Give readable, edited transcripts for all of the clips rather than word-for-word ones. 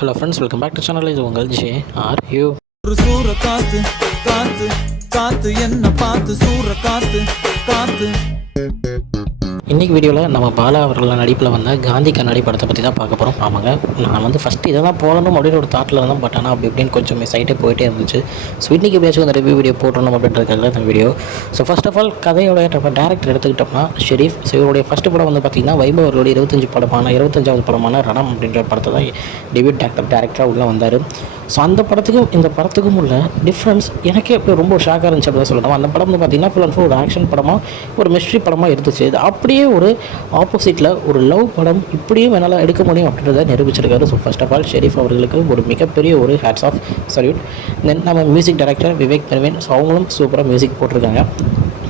Hello friends, welcome back to channel. இது உங்கள் J are you. ஒரு சூற காத்து காத்து காத்து என்ன பார்த்து சூற காத்து காத்து. இன்றைக்கி வீடியோவில் நம்ம பாலா அவர்கள் நடிப்பில் வந்த காந்தி கண்ணாடி படத்தை பற்றி தான் பார்க்க போகிறோம். ஆமாங்க, நான் ஃபஸ்ட்டு இதை தான் போடணும் அப்படின்னு ஒரு தாட்டில் இருந்தேன். பட் ஆனால் அப்படி இப்படின்னு கொஞ்சம் சைட்டே போயிட்டே இருந்துச்சு. ஸோ இன்றைக்கி பேச்சு அந்த ரிவ்யூ வீடியோ போட்டணும் அப்படின்றதுக்காக இந்த video. So first of all கதையோட டேரக்டர் எடுத்துக்கிட்டோம்னா ஷெரீஃப். ஸோ இவருடைய ஃபஸ்ட்டு படம் பார்த்திங்கன்னா வைபவ் அவர்களுடைய 25வது படமான ரணம் அப்படின்ற படத்தை தான் டெபியூட் டேரக்டராக உள்ளே வந்தார். ஸோ அந்த படத்துக்கும் இந்த படத்துக்கும் உள்ள டிஃப்ரென்ஸ் எனக்கே இப்போ ரொம்ப ஷாக்காக இருந்துச்சு அப்படி தான் சொல்லணும். அந்த படம் பார்த்திங்கன்னா ஃபுல் அண்ட் ஃபுல் ஒரு ஆக்ஷன் படமாக ஒரு மிஸ்ட்ரி படமாக இருந்துச்சு. இது அப்படியே ஒரு ஆப்போசிட்டில் ஒரு லவ் படம் இப்படியும் என்னால் எடுக்க முடியும் அப்படின்றத நிரூபிச்சிருக்காரு. So first of all Sharif அவர்களுக்கு ஒரு மிகப்பெரிய ஒரு ஹேட்ஸ் ஆஃப் சல்யூட். தென் நம்ம music director Vivek Praveen. So அவங்களும் சூப்பராக மியூசிக் போட்டிருக்காங்க.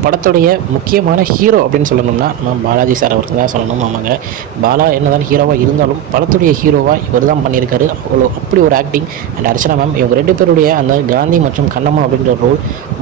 படத்துடைய முக்கியமான ஹீரோ அப்படின்னு சொல்லணும்னா நம்ம பாலாஜி சார் அவருக்கு தான் சொல்லணும். ஆமாங்க, பாலா என்னதான் ஹீரோவாக இருந்தாலும் படத்துடைய ஹீரோவாக இவர் தான் பண்ணியிருக்காரு. அப்படி ஒரு ஆக்டிங். அண்ட் அர்ச்சனா மேம், இவங்க ரெண்டு பேருடைய அந்த காந்தி மற்றும் கண்ணம்மா அப்படின்ற ரோல்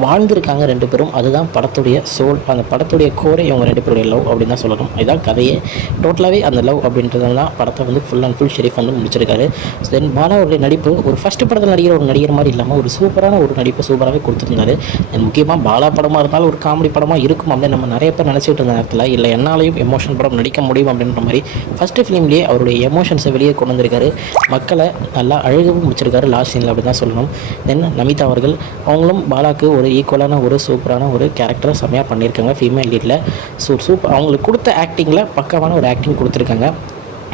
வாழ்ந்திருக்காங்க ரெண்டு பேரும். அதுதான் படத்துடைய சோல். அந்த படத்துடைய கோரே இவங்க ரெண்டு பேருடைய லவ் அப்படின்னு தான் சொல்லணும். இதுதான் கதையே. டோட்டலாகவே அந்த லவ் அப்படின்றதெல்லாம் படத்தை ஃபுல் அண்ட் ஃபுல் ஷெரீஃப் முடிச்சிருக்காரு. தென் பாலா அவருடைய நடிப்பு ஒரு ஃபஸ்ட்டு படத்தில் நடிக்கிற ஒரு நடிகர் மாதிரி இல்லாமல் ஒரு சூப்பரான ஒரு நடிப்பு சூப்பராகவே கொடுத்துருந்தாரு. தென் முக்கியமாக பாலா படமாக இருந்தாலும் ஒரு காமெடி படமாக இருக்கும் அப்படின்னு நம்ம நிறைய பேர் நினச்சிட்டு இருந்த நேரத்தில் இல்லை என்னாலையும் எமோஷன் படம் நடிக்க முடியும் அப்படின்ற மாதிரி ஃபஸ்ட்டு ஃபிலிம்லேயே அவருடைய எமோஷன்ஸை வெளியே கொண்டு வந்திருக்காரு. மக்களை நல்லா அழகவும் முடிச்சிருக்காரு லாஸ்ட் சீனில் அப்படி தான் சொல்லணும். தென் நமிதா அவர்கள், அவங்களும் பாலாவுக்கு ஒரு ஈக்குவலான ஒரு சூப்பரான ஒரு கேரக்டரை செம்மையாக பண்ணியிருக்காங்க ஃபீமேல் லீடில். சூப்பர் அவங்களுக்கு கொடுத்த ஆக்டிங்கில் பக்காவான ஒரு ஆக்டிங் கொடுத்துருக்காங்க.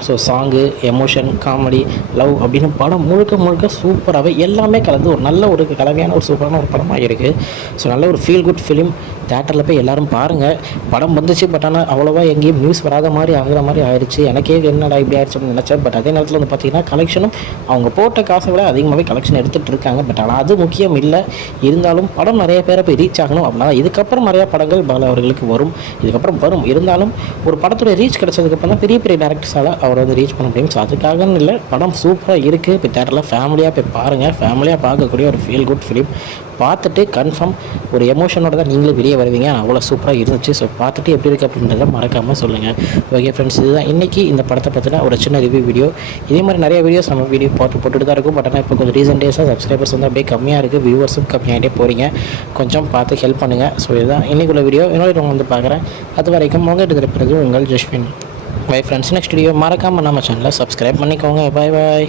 So song, emotion, comedy, love அப்படின்னு படம் முழுக்க சூப்பராகவே எல்லாமே கலந்து ஒரு நல்ல ஒரு கலவையான ஒரு சூப்பரான ஒரு படமாக இருக்குது. ஸோ நல்ல ஒரு ஃபீல் குட் ஃபிலிம். தேட்டரில் போய் எல்லோரும் பாருங்கள். படம் வந்துச்சு, பட் ஆனால் அவ்வளோவா எங்கேயும் நியூஸ் வராத மாதிரி ஆகிற மாதிரி ஆயிடுச்சு. எனக்கே என்னடா இப்படி ஆயிடுச்சு அப்படின்னு நினச்சேன். பட் அதே நேரத்தில் பார்த்திங்கன்னா கலெக்ஷனும் அவங்க போட்ட காசை விட அதிகமாகவே கலெக்ஷன் எடுத்துகிட்டு இருக்காங்க. பட் ஆனால் அது முக்கியம் இல்லை. இருந்தாலும் படம் நிறைய பேரை போய் ரீச் ஆகணும் அப்படின்னா இதுக்கப்புறம் நிறையா படங்கள் பாலா அவர்களுக்கு வரும். இதுக்கப்புறம் வரும். இருந்தாலும் ஒரு படத்துடைய ரீச் கிடச்சதுக்கப்புறம் தான் பெரிய டேரக்டர்ஸால் அவர் ரீச் பண்ண முடியும். ஸோ அதுக்காகன்னு இல்லை, படம் சூப்பராக இருக்குது. இப்போ தேட்டரில் ஃபேமிலியாக போய் பாருங்கள். ஃபேமிலியாக பார்க்கக்கூடிய ஒரு ஃபீல் குட் ஃபிலிம். பார்த்துட்டு கன்ஃபார்ம் ஒரு எமோஷனோட தான் நீங்களே வெளியே வருவீங்க. அவ்வளோ சூப்பராக இருந்துச்சு. ஸோ பார்த்துட்டு எப்படி இருக்குது அப்படின்றத மறக்காமல் சொல்லுங்கள். ஓகே ஃப்ரெண்ட்ஸ், இதுதான் இன்றைக்கி இந்த படத்தை பற்றின ஒரு சின்ன ரிவ்யூ வீடியோ. இதே மாதிரி நிறைய வீடியோஸ் நம்ம போட்டுட்டு தான் இருக்கும். பட் ஆனால் இப்போ கொஞ்சம் ரீசன்ட் டேஸாக சப்ஸ்கிரைபர்ஸ் அப்படியே கம்மியாக இருக்குது. வியூவர்ஸும் கம்மியாகிட்டே போகிறீங்க. கொஞ்சம் பார்த்து ஹெல்ப் பண்ணுங்கள். ஸோ இதுதான் இன்றைக்குள்ள வீடியோ. இன்னொரு பார்க்குறேன். அது வரைக்கும் உங்கள்கிட்ட பிறகு உங்கள் Jaswin. Bye friends. Next video மறக்காமல் நம்ம சேனலை சப்ஸ்கிரைப் பண்ணிக்கோங்க. பாய் பாய்.